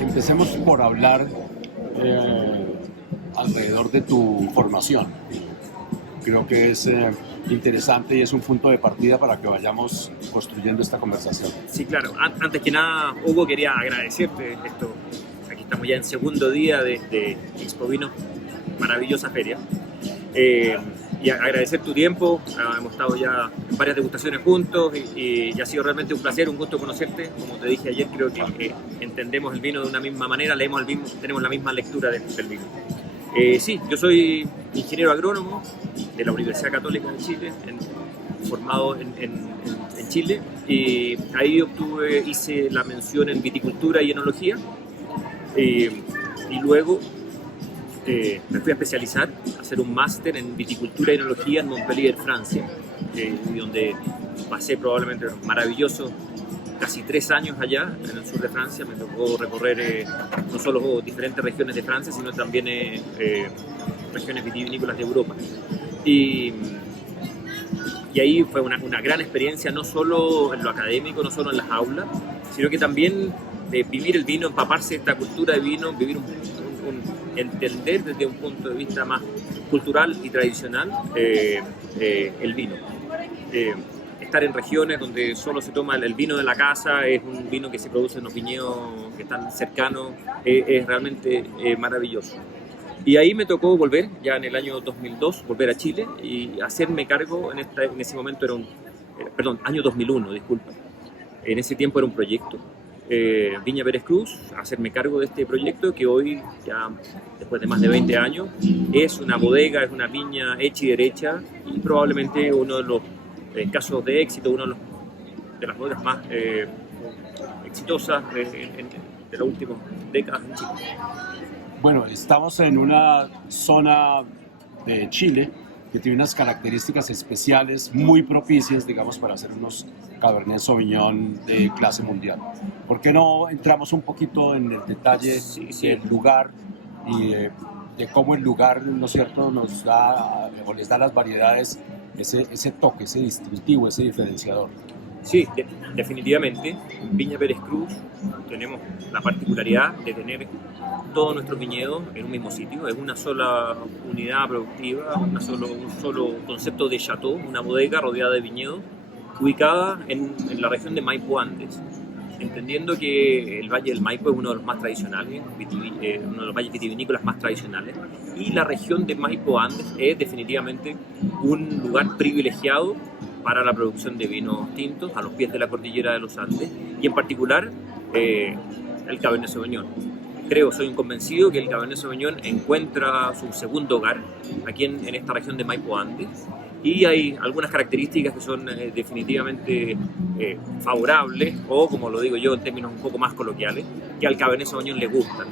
Empecemos por hablar alrededor de tu formación. Creo que es interesante y es un punto de partida para que vayamos construyendo esta conversación. Sí, claro. Antes que nada, Hugo, quería agradecerte esto. Aquí estamos ya en segundo día de Expo Vino, maravillosa feria. Y agradecer tu tiempo. Hemos estado ya en varias degustaciones juntos y ha sido realmente un placer, un gusto conocerte. Como te dije ayer, creo que entendemos el vino de una misma manera, leemos el vino, tenemos la misma lectura del vino. Sí, yo soy ingeniero agrónomo de la Universidad Católica de Chile, formado en Chile, y ahí hice la mención en viticultura y enología, y luego me fui a especializar, a hacer un máster en viticultura y enología en Montpellier, Francia, donde pasé probablemente maravillosos casi 3 años allá en el sur de Francia. Me tocó recorrer no solo diferentes regiones de Francia, sino también regiones vitivinícolas de Europa. Y ahí fue una gran experiencia, no solo en lo académico, no solo en las aulas, sino que también vivir el vino, empaparse de esta cultura de vino, entender desde un punto de vista más cultural y tradicional el vino. Estar en regiones donde solo se toma el vino de la casa, es un vino que se produce en los viñedos que están cercanos, es realmente maravilloso. Y ahí me tocó volver, ya en el año 2002, volver a Chile y hacerme cargo, en ese momento año 2001, disculpa. En ese tiempo era un proyecto, Viña Pérez Cruz, hacerme cargo de este proyecto que hoy, ya después de más de 20 años, es una bodega, es una viña hecha y derecha y probablemente uno de los casos de éxito, una de las bodegas más exitosas de las últimas décadas en Chile. Bueno, estamos en una zona de Chile que tiene unas características especiales muy propicias, digamos, para hacer unos Cabernet Sauvignon de clase mundial. ¿Por qué no entramos un poquito en el detalle del lugar y de cómo el lugar, ¿no es cierto?, nos da o les da las variedades ese toque, ese distintivo, ese diferenciador? Sí, definitivamente. Viña Pérez Cruz tenemos la particularidad de tener todos nuestros viñedos en un mismo sitio. Es una sola unidad productiva, un solo concepto de chateau, una bodega rodeada de viñedos, ubicada en la región de Maipo Andes. Entendiendo que el Valle del Maipo es uno de los más tradicionales, uno de los valles vitivinícolas más tradicionales, y la región de Maipo Andes es definitivamente un lugar privilegiado para la producción de vinos tintos a los pies de la cordillera de los Andes, y en particular el Cabernet Sauvignon. Soy un convencido que el Cabernet Sauvignon encuentra su segundo hogar aquí en esta región de Maipo Andes, y hay algunas características que son definitivamente favorables, o como lo digo yo en términos un poco más coloquiales, que al Cabernet Sauvignon le gustan.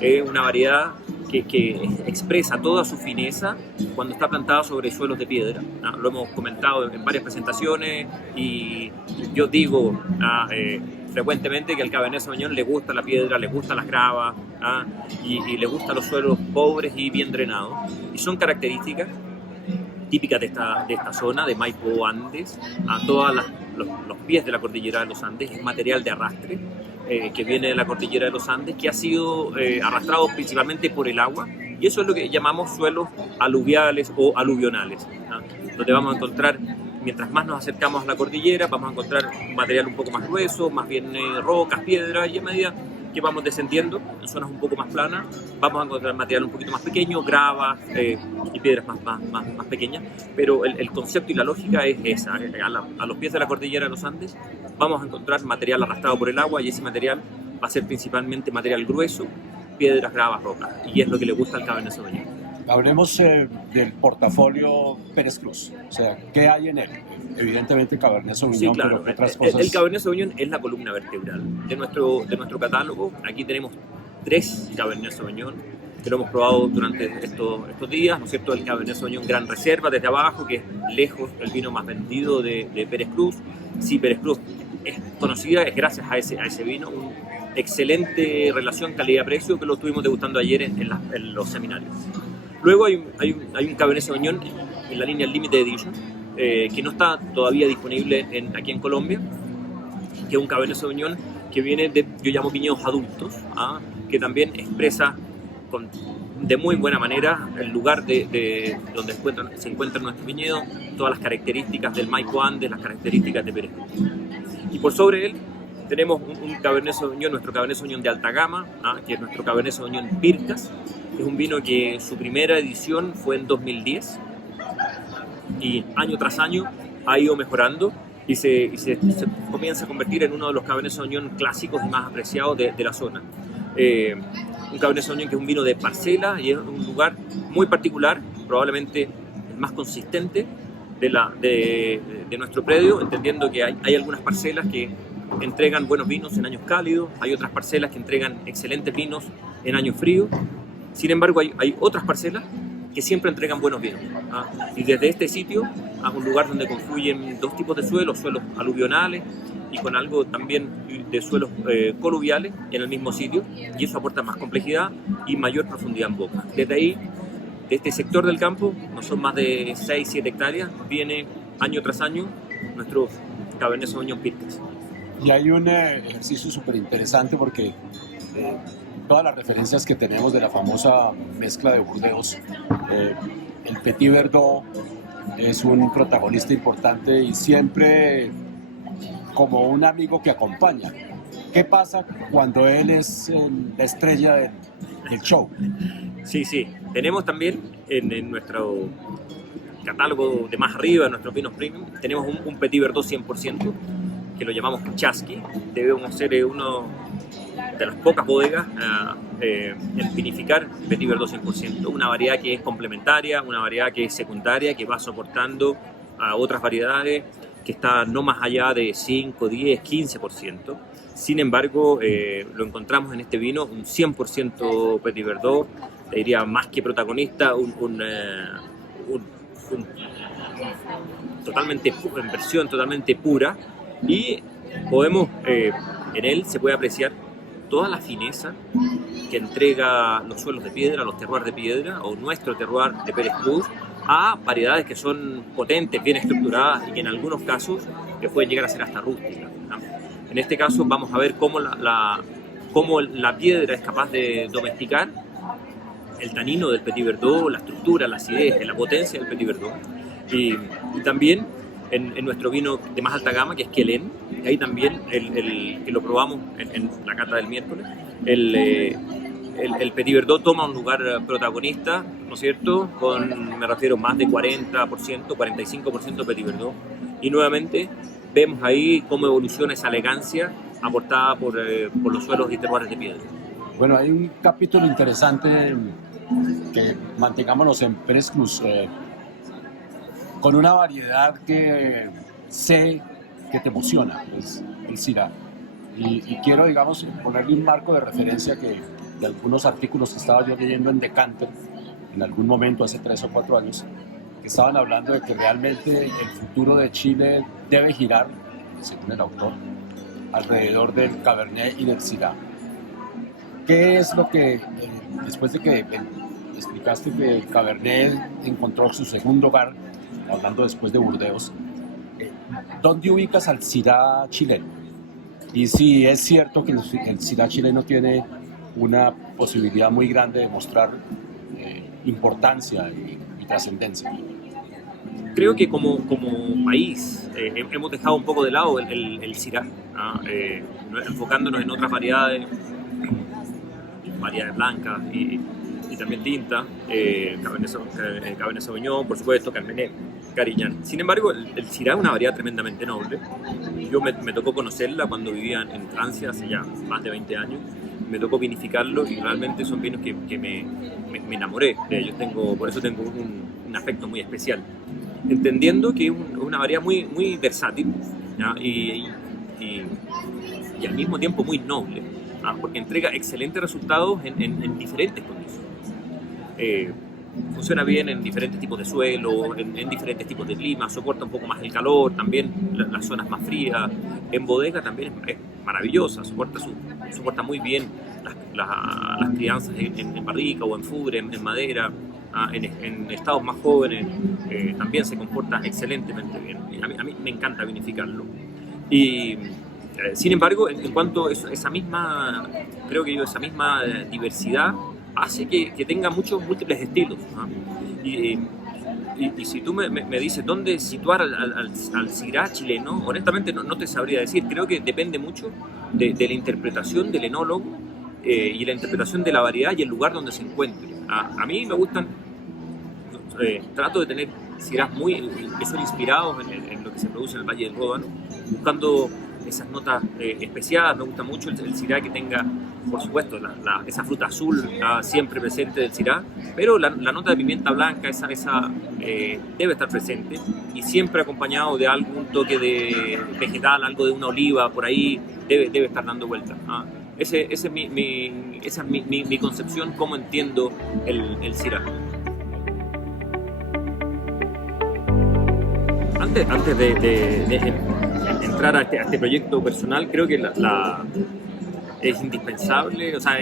Es una variedad que expresa toda su fineza cuando está plantada sobre suelos de piedra. Lo hemos comentado en varias presentaciones y yo digo frecuentemente que al Cabernet Sauvignon le gusta la piedra, le gustan las gravas y le gustan los suelos pobres y bien drenados. Y son características típicas de esta zona de Maipo Andes, a todos los pies de la cordillera de los Andes. Es material de arrastre que viene de la cordillera de los Andes, que ha sido arrastrado principalmente por el agua, y eso es lo que llamamos suelos aluviales o aluvionales, donde vamos a encontrar, mientras más nos acercamos a la cordillera, vamos a encontrar un material un poco más grueso, más bien rocas, piedras, y a medida que vamos descendiendo en zonas un poco más planas, vamos a encontrar material un poquito más pequeño, gravas y piedras más pequeñas, pero el concepto y la lógica es esa. A los pies de la cordillera de los Andes vamos a encontrar material arrastrado por el agua, y ese material va a ser principalmente material grueso, piedras, gravas, rocas, y es lo que le gusta al Cabernet Sauvignon. Hablemos del portafolio Pérez Cruz, o sea, ¿qué hay en él? Evidentemente Cabernet Sauvignon, sí, claro. Pero ¿qué otras cosas? El Cabernet Sauvignon es la columna vertebral de nuestro catálogo. Aquí tenemos 3 Cabernet Sauvignon que lo hemos probado durante estos días, ¿no es cierto? El Cabernet Sauvignon Gran Reserva desde abajo, que es lejos el vino más vendido de Pérez Cruz. Sí, Pérez Cruz es conocida, es gracias a ese vino, una excelente relación calidad-precio que lo estuvimos degustando ayer en los seminarios. Luego hay un Cabernet Sauvignon en la línea Limited Edition, que no está todavía disponible aquí en Colombia, que es un Cabernet Sauvignon que viene de, yo llamo viñedos adultos, que también expresa de muy buena manera el lugar de donde se encuentran nuestros viñedos, todas las características del Maipo Andes, las características de Pérez Cruz. Y por sobre él tenemos un Cabernet Sauvignon, nuestro Cabernet Sauvignon de alta gama, que es nuestro Cabernet Sauvignon Pircas, que es un vino que su primera edición fue en 2010 y año tras año ha ido mejorando y se comienza a convertir en uno de los Cabernet Sauvignon clásicos y más apreciados de la zona. Un Cabernet Sauvignon que es un vino de parcela y es un lugar muy particular, probablemente el más consistente de nuestro predio, entendiendo que hay algunas parcelas que entregan buenos vinos en años cálidos, hay otras parcelas que entregan excelentes vinos en años fríos. Sin embargo, hay otras parcelas que siempre entregan buenos vinos. Y desde este sitio, es un lugar donde confluyen dos tipos de suelos aluvionales y con algo también de suelos coluviales en el mismo sitio, y eso aporta más complejidad y mayor profundidad en boca. Desde ahí, de este sector del campo, no son más de 6-7 hectáreas, viene año tras año nuestro Cabernet Sauvignon Pircas. Y hay un ejercicio súper interesante porque todas las referencias que tenemos de la famosa mezcla de Burdeos, el Petit Verdot es un protagonista importante y siempre como un amigo que acompaña. ¿Qué pasa cuando él es la estrella del show? Sí, tenemos también en nuestro catálogo de más arriba, en nuestros vinos premium, tenemos un Petit Verdot 100%, que lo llamamos Chasqui. Debemos ser uno de las pocas bodegas en vinificar Petit Verdot 100%, una variedad que es complementaria, una variedad que es secundaria, que va soportando a otras variedades, que está no más allá de 5, 10, 15%. Sin embargo, lo encontramos en este vino, un 100% Petit Verdot, te diría más que protagonista, totalmente, en versión totalmente pura, y podemos, en él se puede apreciar toda la fineza que entrega los suelos de piedra, los terroirs de piedra, o nuestro terroir de Pérez Cruz, a variedades que son potentes, bien estructuradas y que en algunos casos pueden llegar a ser hasta rústicas, ¿no? En este caso vamos a ver cómo la piedra es capaz de domesticar el tanino del Petit Verdot, la estructura, la acidez, la potencia del Petit Verdot. Y también en nuestro vino de más alta gama, que es Quelen, ahí también, que lo probamos en la cata del miércoles, el Petit Verdot toma un lugar protagonista, ¿no es cierto?, me refiero más de 40%, 45% Petit Verdot. Y nuevamente vemos ahí cómo evoluciona esa elegancia aportada por los suelos y terroirs de piedra. Bueno, hay un capítulo interesante que mantengámonos en Pérez Cruz, con una variedad que sé que te emociona, es el Syrah. Y quiero, digamos, ponerle un marco de referencia de algunos artículos que estaba yo leyendo en Decanter en algún momento, hace 3 o 4 años, que estaban hablando de que realmente el futuro de Chile debe girar, según el autor, alrededor del Cabernet y del Syrah. ¿Qué es lo que, después de que explicaste que el Cabernet encontró su segundo hogar, hablando después de Burdeos, ¿dónde ubicas al Syrah chileno? Y si es cierto que el Syrah chileno tiene una posibilidad muy grande de mostrar importancia y trascendencia. Creo que como país hemos dejado un poco de lado el Syrah, enfocándonos en otras variedades blancas y también tinta, Cabernet Sauvignon, por supuesto, Carmener, Carignan. Sin embargo, el Syrah es una variedad tremendamente noble. Yo me tocó conocerla cuando vivía en Francia hace ya más de 20 años. Me tocó vinificarlo y realmente son vinos que me enamoré de ellos. Por eso tengo un afecto muy especial. Entendiendo que es una variedad muy, muy versátil, ¿ya? Y al mismo tiempo muy noble, ¿ya? Porque entrega excelentes resultados en diferentes condiciones. Funciona bien en diferentes tipos de suelo, en diferentes tipos de clima, soporta un poco más el calor, también las zonas más frías. En bodega también es maravillosa, soporta muy bien las crianzas en barrica o en fudre, en madera. En estados más jóvenes también se comporta excelentemente bien. A mí me encanta vinificarlo. Y Sin embargo, en cuanto a esa misma, creo que esa misma diversidad hace que tenga muchos múltiples estilos, ¿no? Y si tú me dices dónde situar al Syrah chileno, honestamente no te sabría decir. Creo que depende mucho de la interpretación del enólogo y la interpretación de la variedad y el lugar donde se encuentre. A mí me gustan, trato de tener Syrahs que son inspirados en lo que se produce en el Valle del Ródano, buscando esas notas especiadas. Me gusta mucho el Syrah que tenga, por supuesto, esa fruta azul siempre presente del Syrah, pero la nota de pimienta blanca, esa debe estar presente, y siempre acompañado de algún toque de vegetal, algo de una oliva por ahí, debe estar dando vueltas. Esa es mi concepción, cómo entiendo el Syrah. Antes de entrar a este proyecto personal, creo que es indispensable, o sea,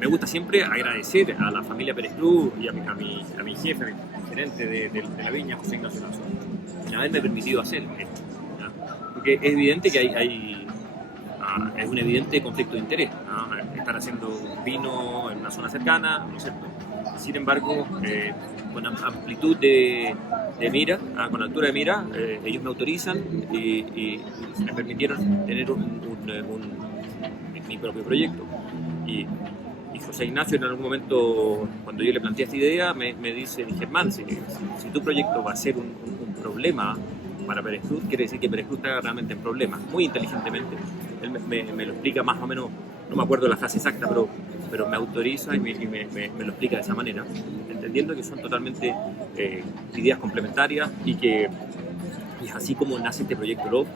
me gusta siempre agradecer a la familia Pérez Cruz y a mi jefe, mi gerente de la viña, José Ignacio Lazo, de haberme permitido hacer esto, ¿ya? Porque es evidente que es un evidente conflicto de interés, ¿no? Estar haciendo vino en una zona cercana, ¿no es cierto? Sin embargo, con amplitud de mira, con altura de mira, ellos me autorizan y me permitieron tener mi propio proyecto. Y José Ignacio en algún momento, cuando yo le planteé esta idea, me dice: Germán, si tu proyecto va a ser un problema para Pérez Cruz, quiere decir que Pérez Cruz está realmente en problemas. Muy inteligentemente, él me lo explica más o menos, no me acuerdo la frase exacta, pero me autoriza y me lo explica de esa manera, entendiendo que son totalmente ideas complementarias y que es así como nace este proyecto Love,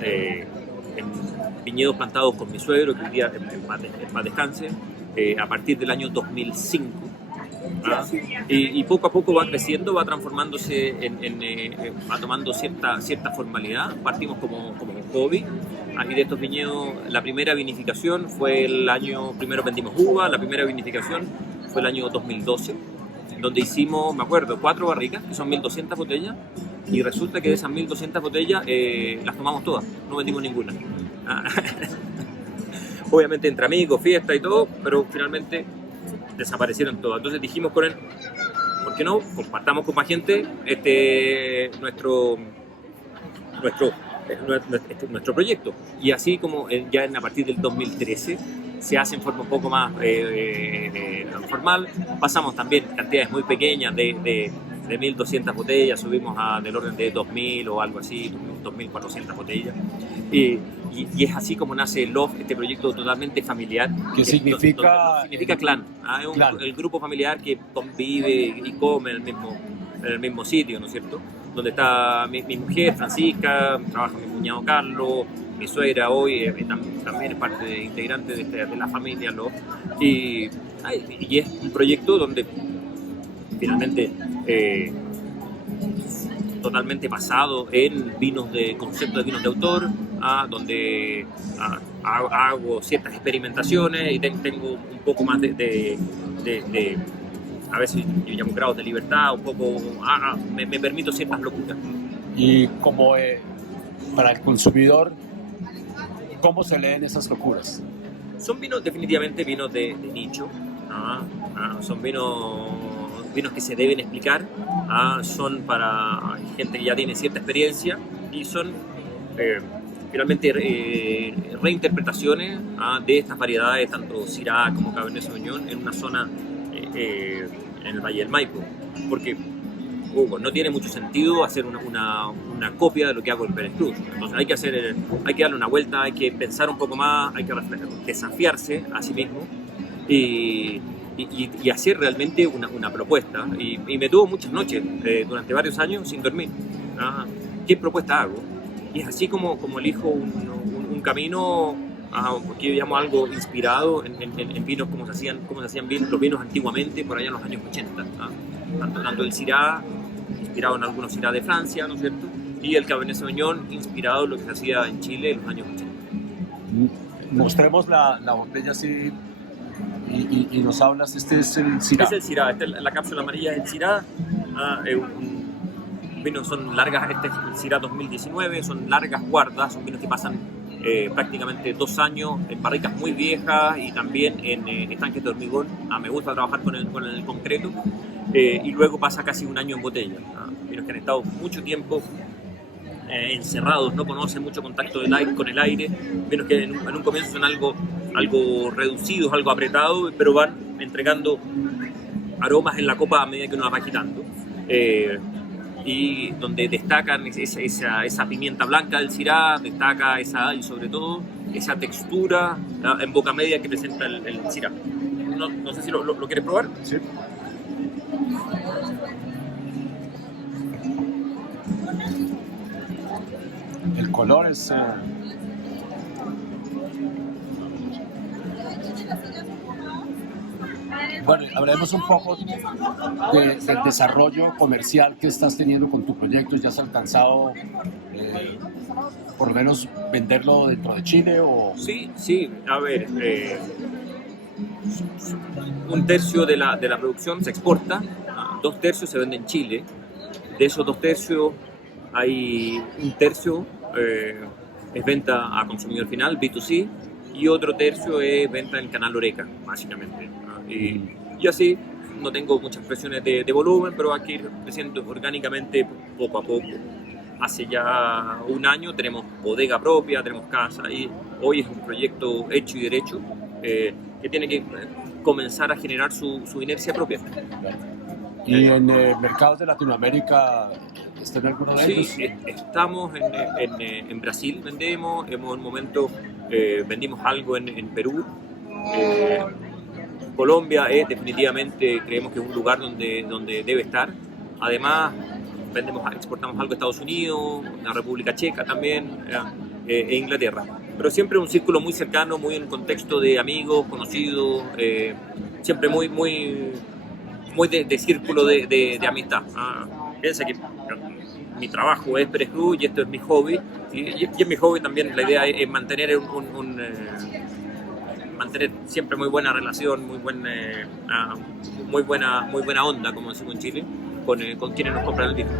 en viñedos plantados con mi suegro, que hoy día en paz descanse, a partir del año 2005. Y poco a poco va creciendo, va transformándose va tomando cierta formalidad. Partimos como un hobby. Aquí de estos viñedos, la primera vinificación fue primero vendimos uva, la primera vinificación fue el año 2012, donde hicimos, me acuerdo, 4 barricas, que son 1200 botellas, y resulta que de esas 1200 botellas las tomamos todas, no vendimos ninguna. Obviamente entre amigos, fiesta y todo, pero finalmente desaparecieron todas. Entonces dijimos con él, ¿por qué no compartamos con más gente nuestro proyecto? Y así como ya a partir del 2013 se hace en forma un poco más formal. Pasamos también cantidades muy pequeñas de 1200 botellas, subimos del orden de 2000 o algo así, 2400 botellas. Y es así como nace Love, este proyecto totalmente familiar. ¿Qué significa? Significa clan. El grupo familiar que convive y come en el mismo sitio, ¿no es cierto? Donde está mi mujer, Francisca, trabaja mi cuñado Carlos, mi suegra hoy también es parte integrante de la familia Love. Y es un proyecto donde finalmente totalmente basado en concepto de vinos de autor, donde hago ciertas experimentaciones y tengo un poco más de a veces yo llamo grados de libertad, un poco, me permito ciertas locuras. Y como para el consumidor, ¿cómo se leen esas locuras? Son vinos, definitivamente vinos de nicho, son vinos que se deben explicar, son para gente que ya tiene cierta experiencia y son finalmente reinterpretaciones de estas variedades, tanto Syrah como Cabernet Sauvignon, en una zona en el Valle del Maipo, porque no tiene mucho sentido hacer una copia de lo que hago en Pérez Cruz. Entonces hay que darle una vuelta, hay que pensar un poco más, hay que desafiarse a sí mismo y hacer realmente una propuesta. Y me tuvo muchas noches durante varios años sin dormir. ¿Qué propuesta hago? Y es así como elijo un camino, que yo llamo algo inspirado en vinos como se hacían los vinos antiguamente, por allá en los años 80. Tanto el Syrah, inspirado en algunos Syrah de Francia, ¿no es cierto? Y el Cabernet Sauvignon, inspirado en lo que se hacía en Chile en los años 80. Mostremos la botella así y nos hablas. Este es el Syrah. Este es el Syrah, la cápsula amarilla es el Syrah. Vinos son largas, este es el Syrah 2019, son largas guardas, son vinos que pasan prácticamente 2 años en barricas muy viejas y también en estanques de hormigón. Me gusta trabajar con el concreto. Y luego pasa casi 1 año en botella. Vinos que han estado mucho tiempo encerrados, no conocen mucho contacto con el aire, vinos que en un comienzo son algo reducidos, algo apretados, pero van entregando aromas en la copa a medida que uno va agitando. Y donde destacan esa pimienta blanca del Syrah, destaca y sobre todo esa textura en boca media que presenta el Syrah. No sé si lo quieres probar. Sí. El color es... Bueno, hablemos un poco del desarrollo comercial que estás teniendo con tu proyecto. ¿Ya has alcanzado por lo menos venderlo dentro de Chile? O... Sí. A ver, 1/3 de la producción se exporta, 2/3 se vende en Chile. De esos 2/3 hay 1/3 es venta a consumidor final, B2C, y otro 1/3 es venta en el canal Horeca, básicamente. Y así no tengo muchas presiones de volumen, pero hay que ir creciendo orgánicamente poco a poco. Hace ya 1 año tenemos bodega propia, tenemos casa, y hoy es un proyecto hecho y derecho que tiene que comenzar a generar su inercia propia. ¿Y en mercados de Latinoamérica están algunos de ellos? Sí, estamos en Brasil, vendemos, en un momento vendimos algo en Perú. Colombia definitivamente creemos que es un lugar donde debe estar. Además, exportamos algo a Estados Unidos, la República Checa también, e Inglaterra. Pero siempre un círculo muy cercano, muy en un contexto de amigos, conocidos, siempre muy de círculo de amistad. Piensa que mi trabajo es Pérez Cruz y esto es mi hobby. Y en mi hobby también la idea es mantener mantener siempre muy buena relación, muy buena onda, como decimos en Chile, con quienes nos compran el vino.